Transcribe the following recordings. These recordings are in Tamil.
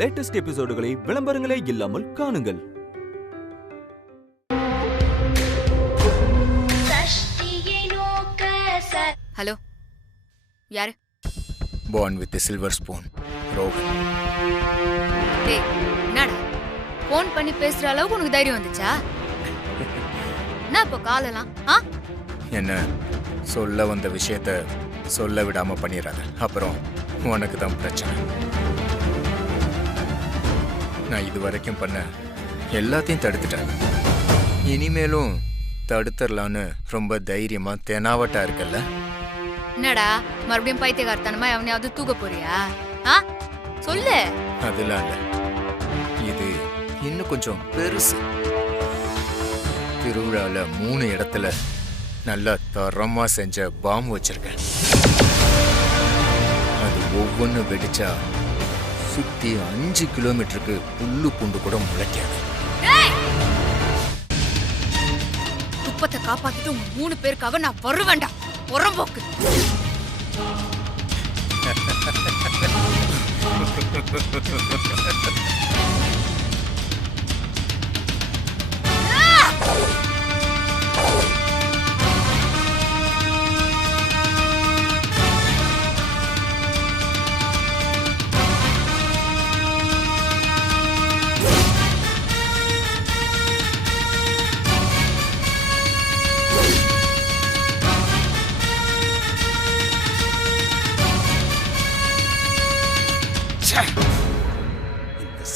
லேட்டஸ்ட் எபிசோடுகளை விளம்பரங்களே இல்லாமல் காணுங்கள். ஹலோ, யாரு? born with a silver spoon, Rohan. டேய், என்னடா ஃபோன் பண்ணி பேசுற அளவுக்கு உனக்கு தைரியம் வந்துச்சா? என்ன இப்போ காலெல்லாம்? என்ன சொல்ல வந்த விஷயத்த சொல்ல விடாம பண்ணிடாத, அப்புறம் உனக்கு தான் பிரச்சனை. நான் இது வரைக்கும் பண்ண எல்லாத்தையும் தடுத்துட்டேன். இனிமேலும் தடுத்துடலான்னு ரொம்ப தைரியமா தெனாவட்டா இருக்கல்ல. என்னடா மறுபடியும் பைத்தியக்காரத்தனமா எவனையாவது தூக்க போறியா? சொல்லு. அதெல்லாம் இல்ல, இது இன்னும் கொஞ்சம் பெருசு. திருவிழால 3 இடத்துல நல்லா தரமா செஞ்ச பாம்பு வச்சிருக்கேன். அது ஒவ்வொன்னு வெடிச்சா சுத்தி 5 கிலோமீட்டருக்கு புல்லு பூண்டு கூட முளைக்காது. துப்பத்தை காப்பாத்திட்டு உங்க 3 பேருக்காக நான் வருவேண்டா. புறம்போக்கு.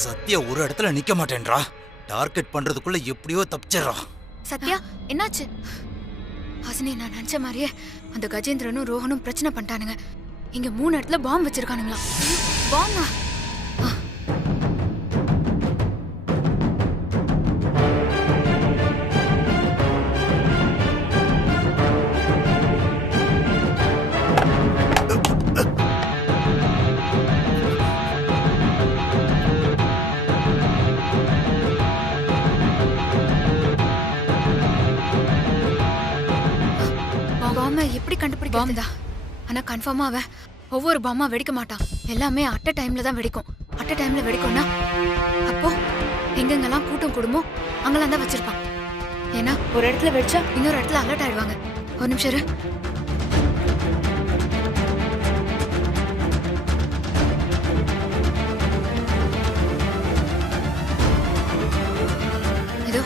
சத்யா ஒரு இடத்துல நிக்க மாட்டேன்றா. டார்கெட் பண்றதுக்குள்ள எப்படியோ தப்பிச்சிடறா. சத்யா, என்னாச்சு? ஹாசினி, நான் நினைச்ச மாதிரியே அந்த கஜேந்திரனும் ரோஹனும் பிரச்சனை பண்ணிட்டானுங்க. இங்க 3 இடத்துல பாம்பு வச்சிருக்கானுங்களா? பாம்பா? எப்படி கண்டுபிடிக்க? ஆனா கன்ஃபார்மா அவன் ஒவ்வொரு பாம்பா வெடிக்க மாட்டான். எல்லாமே அட் அ டைம்ல தான் வெடிக்கும். அட் அ டைம்ல வெடிக்கும்னா அப்போ எங்கெங்கெல்லாம் கூட்டம் கூடுமோ அங்கெல்லாம் தான் வச்சிருப்பான். ஏன்னா ஒரு இடத்துல வெடிச்சா இன்னொரு இடத்துல அலர்ட் ஆயிடுவாங்க. ஒரு நிமிஷம் இரு. இதோ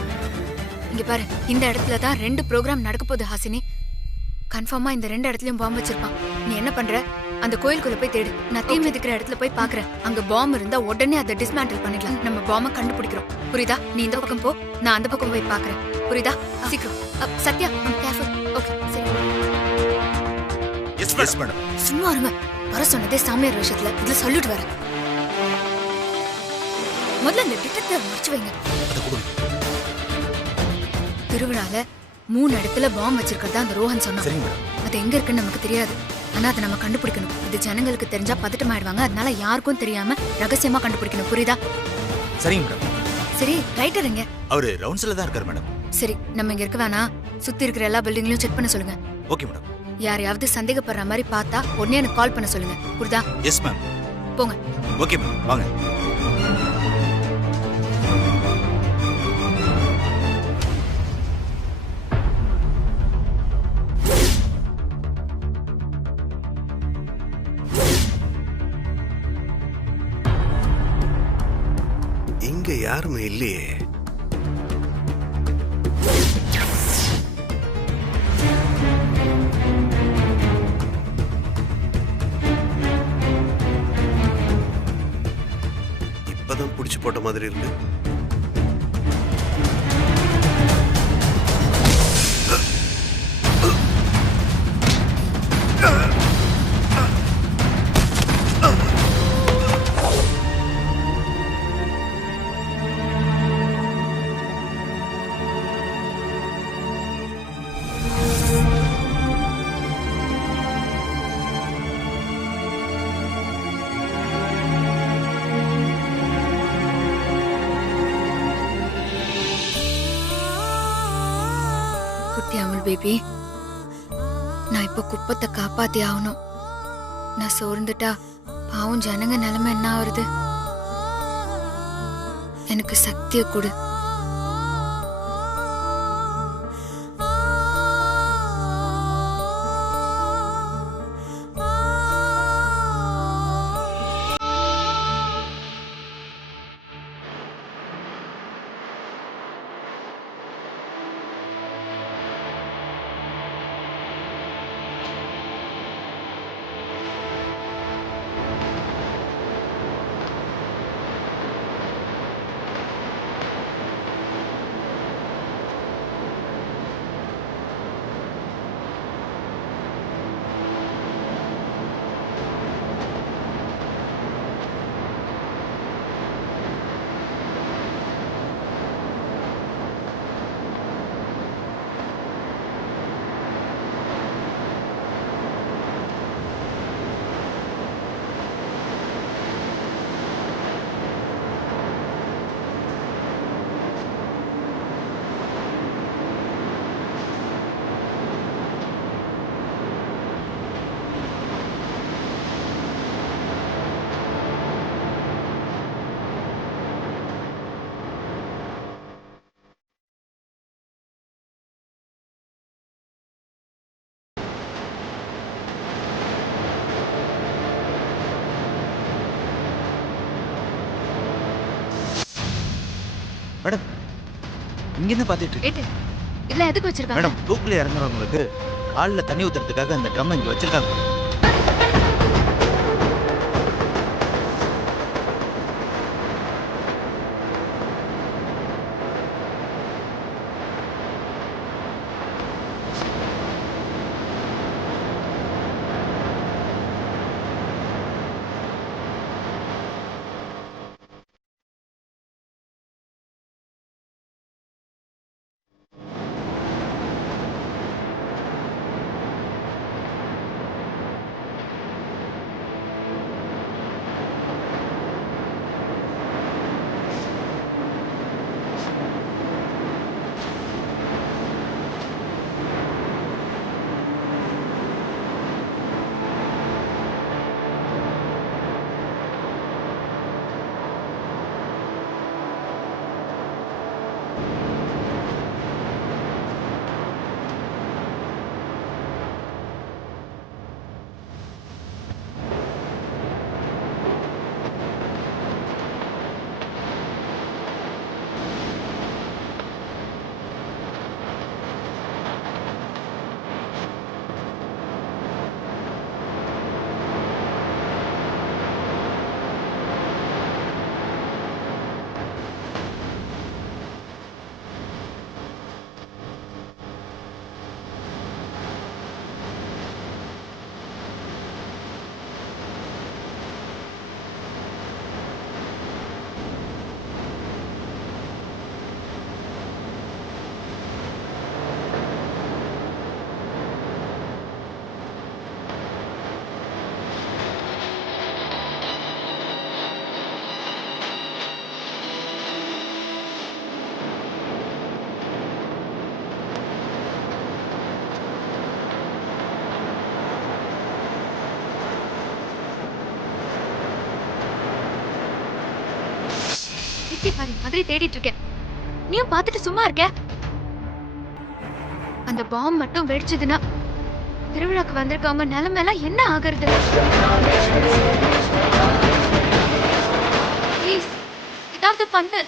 இங்க பாரு, இந்த இடத்துல தான் 2 ப்ரோக்ராம் நடக்க போகுது ஹாசினி. கன்ஃபார்மா இந்த 2 இடத்துலயும் பாம்பு வச்சிருப்பான். நீ என்ன பண்ற? அந்த கோயிலுக்குள்ள போய் தேடு. நான் தீ மிதிக்கிற இடத்துல போய் பாக்குறேன். அங்க பாம்பு இருந்தா உடனே அதை டிஸ்மேண்டில் பண்ணிடலாம். நம்ம பாம்பை கண்டுபிடிக்கிறோம். புரியுதா? நீ இந்த பக்கம் போ, நான் அந்த பக்கம் போய் பாக்குறேன். புரியுதா? சீக்கிரம். சத்யா, கேர்ஃபுல். ஓகே, சரி. Yes madam. சும்மா இருங்க. வர சொன்னதே சாமியார் விஷயத்துல. இதுல சொல்லிட்டு வரேன். முதல்ல இந்த டிடெக்டர் மறைச்சு வைங்க. திருவிழால 3 இடத்துல பாம்பு வச்சிருக்கிறதா அந்த ரோஹன் சொன்னான். அது எங்க இருக்குன்னு நமக்கு தெரியாது. ஆனா அதை நம்ம கண்டுபிடிக்கணும். இது ஜனங்களுக்கு தெரிஞ்சா பதட்டமாயிடுவாங்க. அதனால யாருக்கும் தெரியாம ரகசியமா கண்டுபிடிக்கணும். புரியுதா? சரிங்க மேடம். சரி, ரைட்டர் எங்க? அவரு ரவுண்ட்ஸ்ல தான் இருக்காரு மேடம். சரி, நம்ம இங்க இருக்க வேணா. சுத்தி இருக்கிற எல்லா பில்டிங்லயும் செக் பண்ண சொல்லுங்க. Okay madam. யாரையாவது சந்தேகப்படுற மாதிரி பார்த்தா உடனே எனக்கு கால் பண்ண சொல்லுங்க. புரியுதா? Yes ma'am. போங்க. ஓகே மேம், வாங்க. இங்க யாருமே இல்லையே. இப்பதான் புடிச்சு போட்ட மாதிரி இருக்கு. பேபி, நான் இப்ப குப்பத்தை காப்பாத்தி ஆகணும். நான் சோர்ந்துட்டா பாவம் ஜனங்க நிலைமை என்ன ஆகுறது? எனக்கு சக்தியை கொடு. மேடம் இங்கேருந்து பார்த்துட்டு ஏட்டு இதெல்லாம் எதுக்கு வச்சிருக்காங்க? மேடம் தூக்கில் இறங்குறவங்களுக்கு காலில் தண்ணி ஊற்றுறதுக்காக அந்த ட்ரம் இங்கே வச்சிருக்காங்க. மாதிரி தேடிட்டு இருக்கேன். நீயும் பார்த்துட்டு சும்மா இருக்க? அந்த பாம் மட்டும் வெடிச்சதுன்னா திருவிழாக்கு வந்திருக்கவங்க நிலைமை எல்லாம் என்ன ஆகுறது? ப்ளீஸ் ஏதாவது பண்ணு.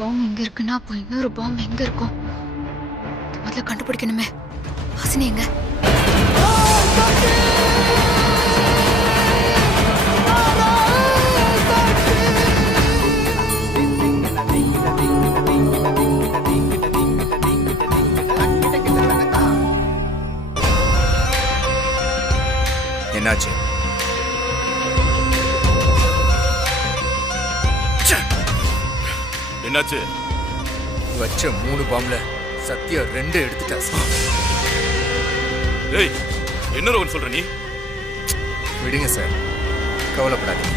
பாம்பு எங்க இருக்குன்னா அப்போ இன்னொரு பாம்பு எங்க இருக்கும்? முதல்ல கண்டுபிடிக்கணுமே. ஹாசினி எங்க? என்னாச்சு? என்னாச்சு? வச்ச 3 பாம்புல சத்யா 2 எடுத்துட்டா சார். ஏய், என்ன ரோகன் சொல்ற நீ? விடுங்க சார், கவலைப்படாதீங்க.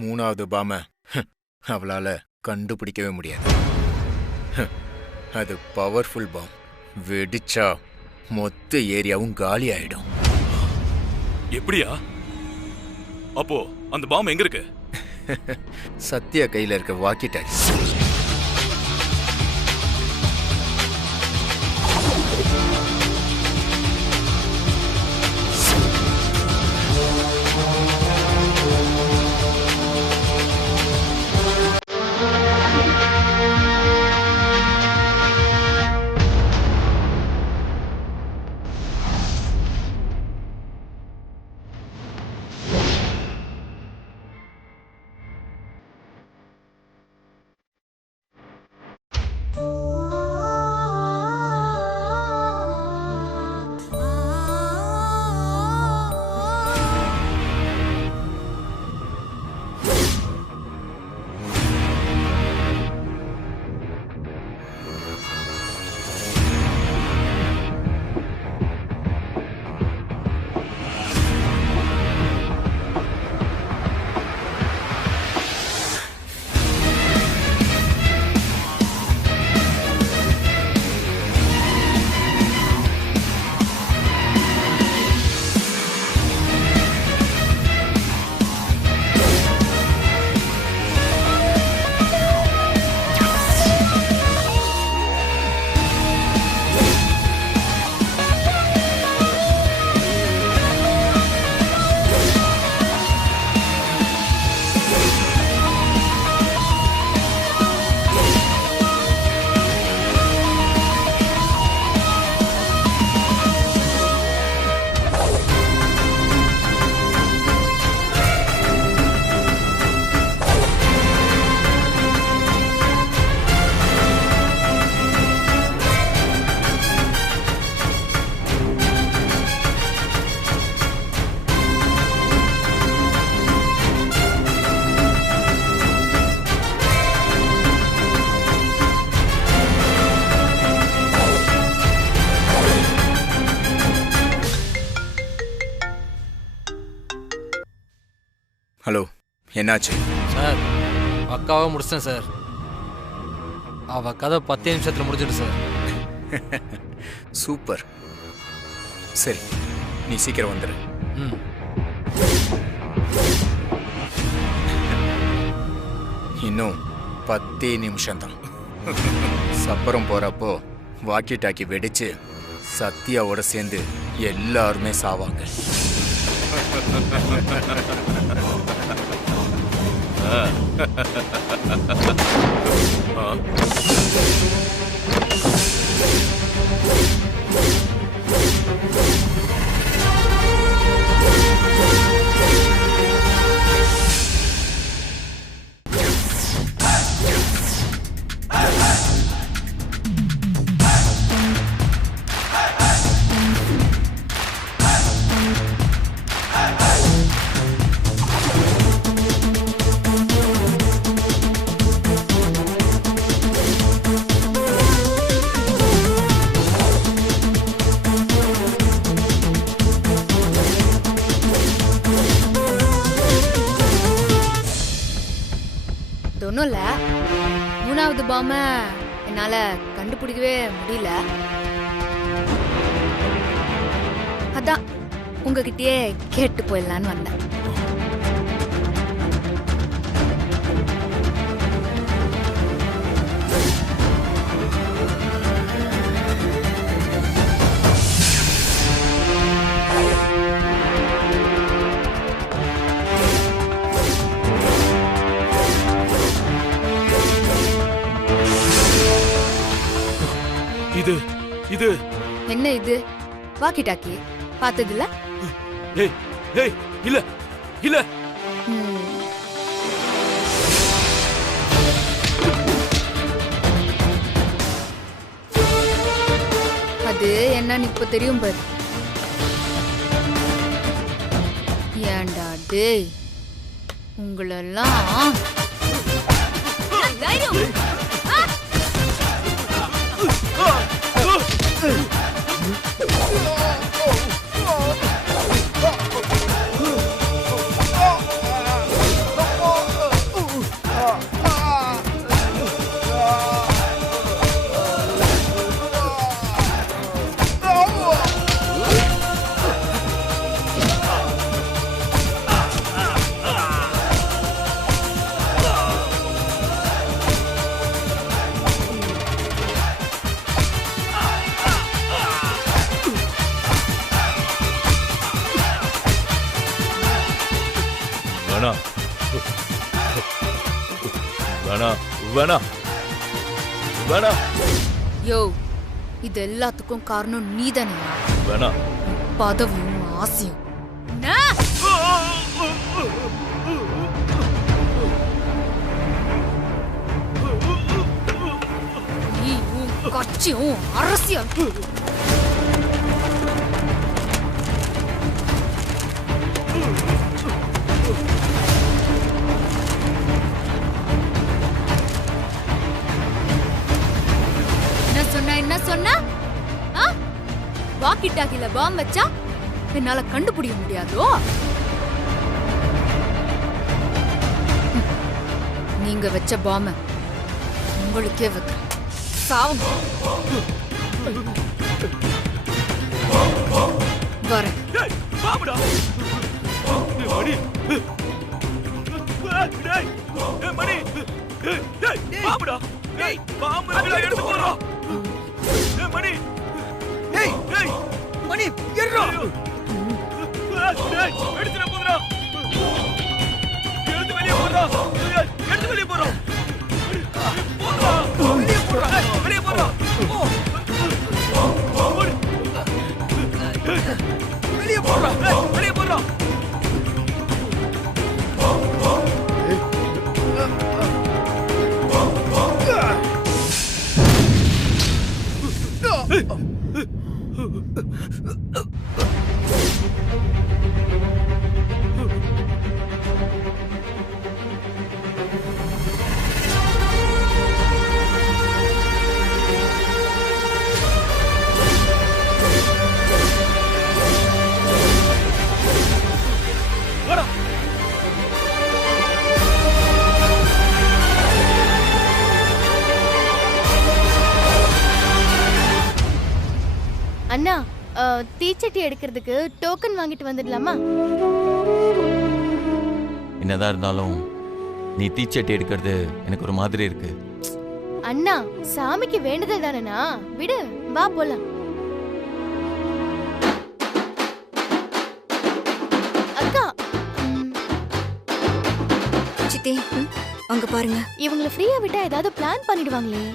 3வது பாம அவளால கண்டுபிடிக்கவே முடியாது. அது பவர்ஃபுல் பாம். வெடிச்சா மொத்த ஏரியாவும் காலி ஆயிடும். எப்படியா? அப்போ அந்த பாம் எங்க இருக்கு? சத்யா கையில இருக்க வாக்கி டாக்ஸி. ஹலோ, என்னாச்சு? சார், அக்காவை முடிச்சிட்டேன் சார். அவ கதை 10 நிமிஷத்துல முடிஞ்சிடு சார். சூப்பர். சரி, நீ சீக்கிரம் வந்துடு. ம். இன்னும் 10 நிமிஷம்தான். சப்பரம் போறப்போ வாக்கி டாக்கி வெடிச்சு சத்யாவோட சேர்ந்து எல்லாருமே சாவாங்க. ஒன்றும் இல்லை, 3வது பாம என்னால கண்டுபிடிக்கவே முடியல. அதான் உங்ககிட்டயே கேட்டு போயிடலான்னு வந்தேன். இது இது என்ன இது? வாக்கி டாக்கி பார்த்ததில்ல? ஏய் ஏய் இல்ல இல்ல அது என்னன்னு இப்ப தெரியும் பாரு. ஏண்டா டேய், உங்களெல்லாம் வேணா வேணா வேணா வேணா. யோ, இது எல்லாத்துக்கும் காரணம் நீதானே. வேணா பதவியும் ஆசையும். நீயும் கட்சியும் அரசியல். என்ன சொன்னா? வாக்கி டாக்கில பாம் வச்சா என்னால கண்டுபிடிக்க முடியாதோ? நீங்க வச்ச பாம உங்களுக்கே வைக்கிறேன். சாவுங்க. வரேன். மணி ஏறா. எடுத்துட்டு போறா. எடுத்து வெளிய போறா. எடுத்து வெளிய போறா. போறா. வெளிய போறா. வெளிய போறா. வெளிய போறா. வெளிய போறா. அண்ணா, தீச்சட்டி எடுக்கிறதுக்கு டோக்கன் வாங்கிட்டு வந்துடலாமா? என்னதான் இருந்தாலும் நீ தீச்சட்டி எடுக்கிறது எனக்கு ஒரு மாதிரி இருக்கு. அண்ணா, சாமிக்கு வேண்டுதல் தானேண்ணா, விடு, வா போலாம். அக்கா, சித்தி அங்க பாருங்க. இவங்களை ஃப்ரீயா விட்டா ஏதாவது பிளான் பண்ணிடுவாங்களே.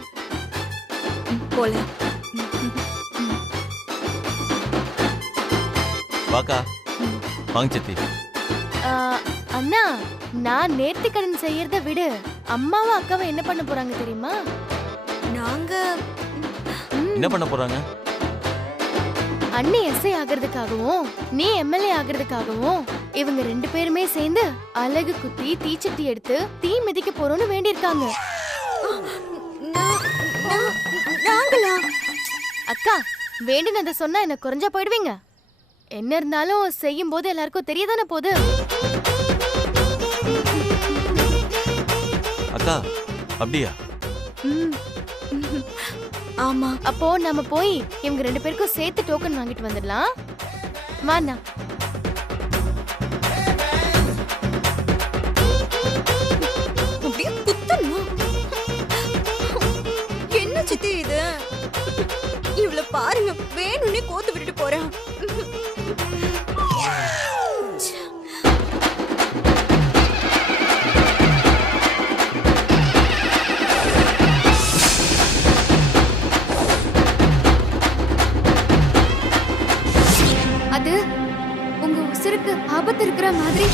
போல வாக்கா வாங்க சித்தி. அண்ணா, நான் நேர்த்திக்கடன் செய்யறத விடு, அம்மாவும் அக்காவும் என்ன பண்ண போறாங்க தெரியுமா? நாங்க என்ன பண்ண போறாங்க? அண்ணி எஸ்ஐ ஆகிறதுக்காகவும் நீ எம்எல்ஏ ஆகிறதுக்காகவும் இவங்க 2 பேருமே சேர்ந்து அலகு குத்தி தீச்சட்டி எடுத்து தீ மிதிக்க போறோம்னு வேண்டியிருக்காங்க. அக்கா, வேண்டுனத சொன்னா என்ன குறைஞ்சா போயிடுவீங்க? என்ன இருந்தாலும் செய்யும் போது எல்லாருக்கும் தெரியதானே போகுது. அக்கா, அப்படியா? ஆமா. அப்போ நம்ம போய் இவங்க 2 பேருக்கும் சேர்த்து டோக்கன் வாங்கிட்டு வந்துடலாம். வாண்ணா. என்ன சித்தி இது? இவ்வளவு பாருங்க, வேணும்னே கோத்து விட்டுட்டு போறான். அது உங்க உசிருக்கு ஆபத்து இருக்கிற மாதிரி